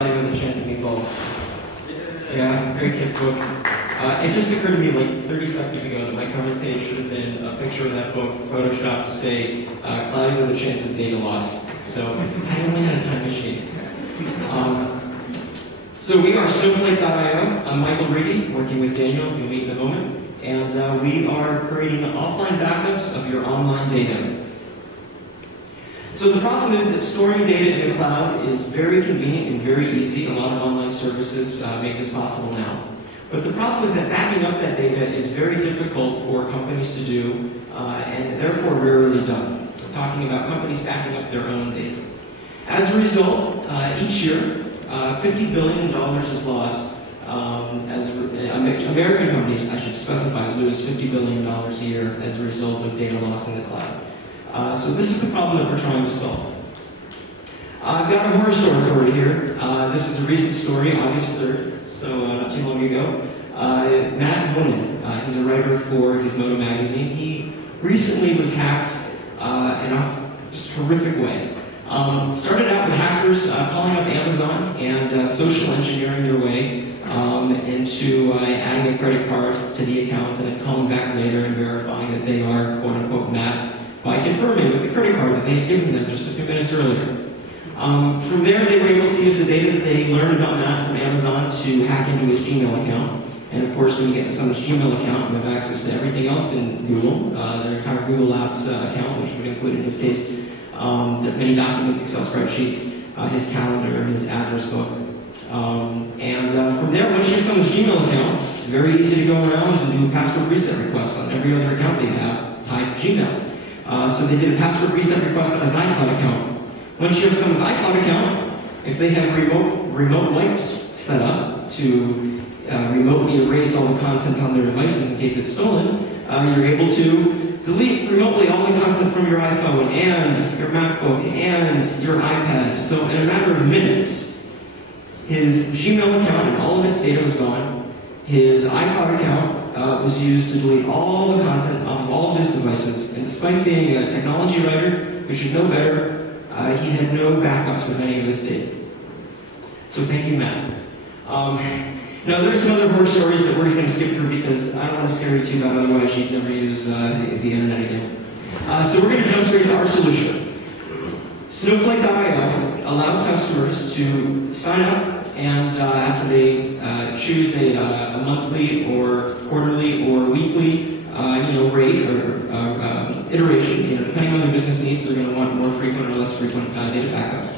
With a chance of meatballs. Yeah, great kids book. It just occurred to me like 30 seconds ago that my cover page should have been a picture of that book photoshopped to say cloudy with a chance of data loss. So I only had a time machine. So we are Snowflake.io. I'm Michael Reedy, working with Daniel, who you'll meet in a moment. And we are creating offline backups of your online data. So the problem is that storing data in the cloud is very convenient and very easy. A lot of online services make this possible now. But the problem is that backing up that data is very difficult for companies to do, and therefore rarely done. We're talking about companies backing up their own data. As a result, each year, $50 billion is lost. American companies, I should specify, lose $50 billion a year as a result of data loss in the cloud. So this is the problem that we're trying to solve. I've got a horror story for you here. This is a recent story, August 3rd, so not too long ago. Matt Honan, he's a writer for Gizmodo magazine. He recently was hacked in a just horrific way. Started out with hackers calling up Amazon and social engineering their way into adding a credit card to the account and then calling back later and verifying that they are quote-unquote Matt by confirming with the credit card that they had given them just a few minutes earlier. From there, they were able to use the data that they learned about Matt from Amazon to hack into his Gmail account. And of course, when you get to someone's Gmail account, you have access to everything else in Google, their entire Google Apps account, which would include, in this case, many documents, Excel spreadsheets, his calendar, his address book. From there, once you have someone's Gmail account, it's very easy to go around and do a password reset request on every other account they have tied to Gmail. So they did a password reset request on his iCloud account. Once you have someone's iCloud account, if they have remote wipes set up to remotely erase all the content on their devices in case it's stolen, you're able to delete remotely all the content from your iPhone and your MacBook and your iPad. So in a matter of minutes, his Gmail account and all of its data was gone. His iCloud account was used to delete all the content off of all of his devices. And despite being a technology writer who should know better, he had no backups of any of this data. So thank you, Matt. Now, there's some other horror stories that we're going to skip through because I don't want to scare you too bad, otherwise you'd never use the internet again. So we're going to jump straight to our solution. Snowflake.io allows customers to sign up and after they choose a monthly or quarterly or weekly rate or iteration, depending on their business needs, they're going to want more frequent or less frequent data backups.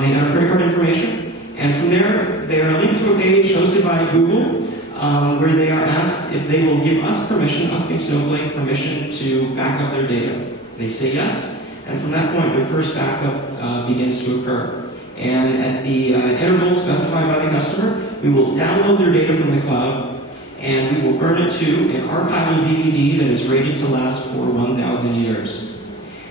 They enter credit card information, and from there, they are linked to a page hosted by Google where they are asked if they will give us permission, us being Snowflake, permission to back up their data. They say yes, and from that point, their first backup begins to occur. And at the interval specified by the customer, we will download their data from the cloud, and we will burn it to an archival DVD that is rated to last for 1,000 years.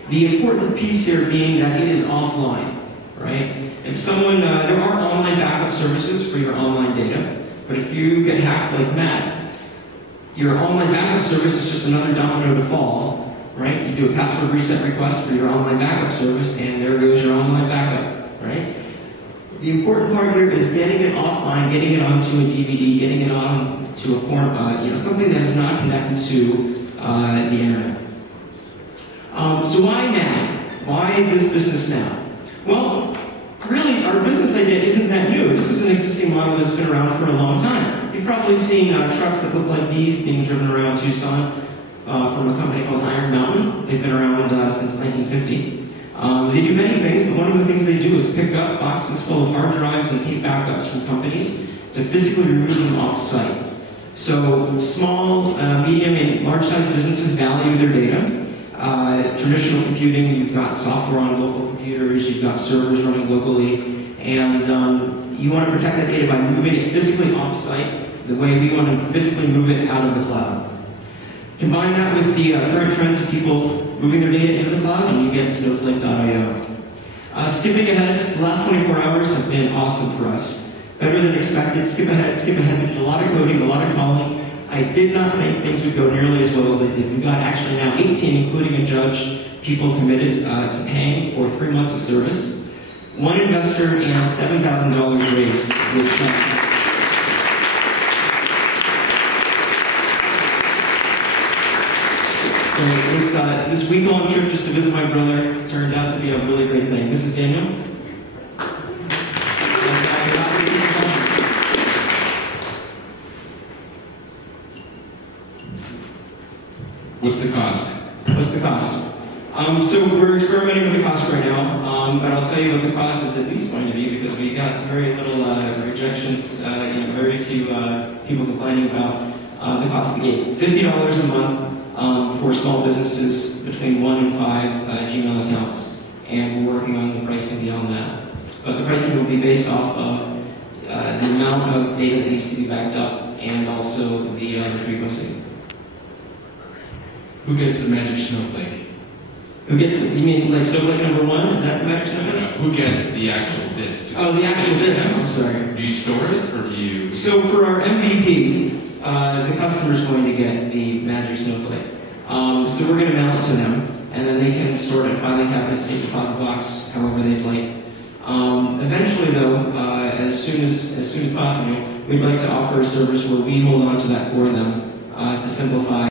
The important piece here being that it is offline, right? If someone, there are online backup services for your online data, but if you get hacked like Matt, your online backup service is just another domino to fall, right? You do a password reset request for your online backup service, and there goes your online backup, right? The important part here is getting it offline, getting it onto a DVD, getting it onto a form, something that is not connected to the internet. So why now? Why this business now? Well, really, our business idea isn't that new. This is an existing model that's been around for a long time. You've probably seen trucks that look like these being driven around Tucson from a company called Iron Mountain. They've been around since 1950. They do many things, but one of the things they do is pick up boxes full of hard drives and tape backups from companies to physically remove them off-site. So small, medium, and large-sized businesses value their data. Traditional computing, you've got software on local computers, you've got servers running locally, and you want to protect that data by moving it physically off-site the way we want to physically move it out of the cloud. Combine that with the current trends of people moving their data into the cloud, and you get Snowflake.io. Skipping ahead, the last 24 hours have been awesome for us. Better than expected. Skip ahead. We did a lot of coding, a lot of calling. I did not think things would go nearly as well as they did. We've got actually now 18, including a judge, people committed to paying for 3 months of service. one investor, and $7,000 raised. So this week-long trip just to visit my brother turned out to be a really great thing. This is Daniel. What's the cost? What's the cost? So we're experimenting with the cost right now, but I'll tell you what the cost is at least going to be, because we got very little rejections, very few people complaining about the cost of the gate. $50 a month for small businesses between 1 and 5 Gmail accounts, and we're working on the pricing beyond that. But the pricing will be based off of the amount of data that needs to be backed up, and also the frequency. Who gets the magic snowflake? Who gets the, you mean like Snowflake number 1? Is that the magic snowflake? No. Who gets the actual disk? Oh, the actual disk. I'm sorry. Do you store it, or do you... So for our MVP, the customer is going to get the magic snowflake. So we're going to mail it to them, and then they can store it in a filing cabinet, safe deposit box, however they'd like. Eventually, though, as soon as possible, we'd like to offer a service where we hold on to that for them to simplify